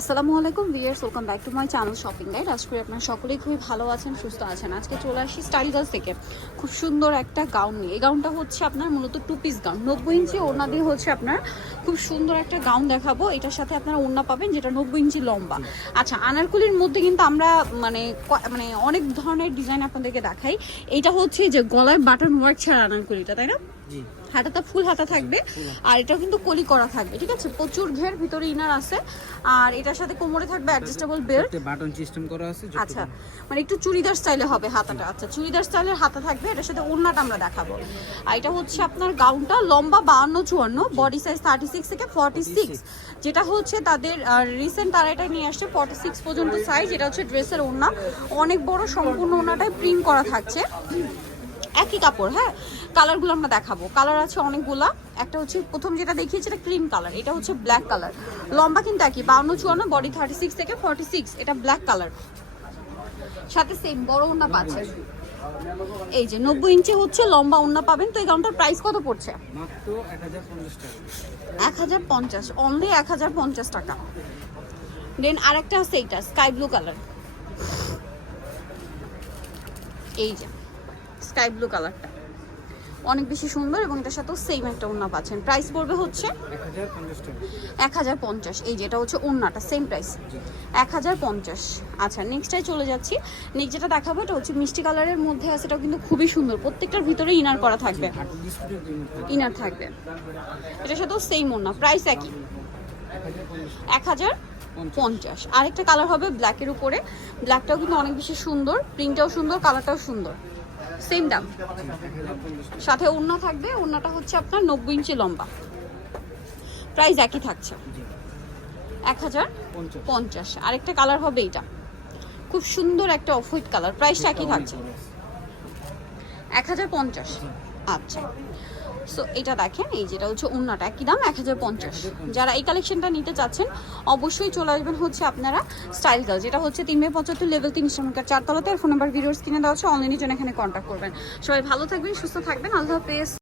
আসসালামু আলাইকুম viewers welcome back to my channel shopping guide আজ করে আপনারা সকলেই খুবই ভালো আছেন, সুস্থ আছেন। আজকে চলে আসি স্টাইল গার্লস থেকে। খুব সুন্দর একটা গাউন নিয়ে। এই গাউনটা হচ্ছে আপনার মূলত টু পিস গাউন নব্বই ইঞ্চি ওড়না দিয়ে হচ্ছে আপনার খুব সুন্দর একটা গাউন দেখাবো। এটার সাথে আপনারা ওড়না পাবেন, যেটা নব্বই ইঞ্চি লম্বা। আচ্ছা আনারকুলির মধ্যে কিন্তু আমরা মানে মানে অনেক ধরনের ডিজাইন আপনাদেরকে দেখাই। এটা হচ্ছে যে গলায় বাটন ওয়ার্ক ছাড়া আনারকুলিটা, তাই না? হাতাটা ফুল হাতা থাকবে। আর এটা কিন্তু কলি করা থাকবে ঠিক আছে? প্রচুর ঘের ভিতরে ইনার আছে। আর এটার সাথে কোমরে থাকবে অ্যাডজাস্টেবল বেল্ট বাটন সিস্টেম করা আছে আচ্ছা মানে একটু চুড়িদার স্টাইলে হবে হাতাটা। আচ্ছা চুড়িদার স্টাইলের হাতা থাকবে এটার সাথে ওড়নাটা আমরা দেখাবো। আর এটা হচ্ছে আপনার গাউনটা লম্বা বাহান্ন চুয়ান্ন বডি সাইজ থার্টি সিক্স থেকে ফর্টি সিক্স যেটা হচ্ছে তাদের রিসেন্ট তারা এটা নিয়ে আসছে ফর্টি সিক্স পর্যন্ত সাইজ এটা হচ্ছে ড্রেসের ওড়না। অনেক বড় সম্পূর্ণ ওড়নাটাই প্রিন্ট করা থাকছে। একই কাপড় হ্যাঁ? কালারগুলো আমরা দেখাবো। কালার আছে অনেকগুলা। একটা হচ্ছে প্রথম যেটা দেখিয়েছি এটা ক্রিম কালার এটা হচ্ছে ব্ল্যাক কালার লম্বা কিন্তু একই বাউন্ন চুয়ান্ন বডি থার্টি সিক্স থেকে ফর্টি সিক্স এটা ব্ল্যাক কালার সাথে সেম বড় ওড়না পাচ্ছে। এই যে নব্বই ইঞ্চি হচ্ছে লম্বা ওড়না পাবেন। তো এই গাউনটার প্রাইস কত পড়ছে? এক হাজার পঞ্চাশ এক হাজার পঞ্চাশ অনলি এক হাজার পঞ্চাশ টাকা। দেন আরেকটা আছে এইটা স্কাই ব্লু কালার এই যে। স্কাই ব্লু কালারটা। অনেক বেশি সুন্দর এবং এটার সাথেও সেম একটা ওড়না পাচ্ছেন। প্রাইস পড়বে হচ্ছে এক হাজার পঞ্চাশ। এই যেটা হচ্ছে ওড়নাটা সেম প্রাইস এক হাজার পঞ্চাশ। আচ্ছা নেক্সটটাই চলে যাচ্ছি। নেক্সট যেটা দেখাবো এটা হচ্ছে মিষ্টি কালারের মধ্যে আছে এটাও কিন্তু খুবই সুন্দর। প্রত্যেকটার ভিতরে ইনার করা থাকবে। ইনার থাকবে। এটার সাথেও সেম ওড়না। প্রাইস একই। এক হাজার পঞ্চাশ এক হাজার পঞ্চাশ। আরেকটা কালার হবে ব্ল্যাকের উপরে। ব্ল্যাকটাও কিন্তু অনেক বেশি সুন্দর। প্রিন্টটাও সুন্দর কালারটাও সুন্দর। সেম দাম। সাথে ওড়না থাকবে, ওড়নাটা হচ্ছে আপনার নব্বই ইঞ্চি লম্বা। প্রাইস একই থাকছে। এক হাজার পঞ্চাশ। আরেকটা কালার হবে এইটা। খুব সুন্দর একটা অফ হোয়াইট কালার প্রাইসটা একই থাকছে। এক হাজার পঞ্চাশ। আচ্ছা। সো এটা দেখেন, এই যেটা হচ্ছে উন্নাটা একই দাম, এক হাজার পঞ্চাশ। যারা এই কালেকশনটা নিতে চাচ্ছেন, অবশ্যই চলে আসবেন হচ্ছে আপনারা স্টাইল গার্ল যেটা হচ্ছে তিন মে পঁচাত্তর লেভেল তিন শ্রমিকার চারতলাতে। ফোন নাম্বার ভিডিওস কিনে দেওয়া হচ্ছে অনলাইনের জন্য এখানে কন্ট্যাক্ট করবেন। সবাই ভালো থাকবেন, সুস্থ থাকবেন। আল্লাহ হাফেজ।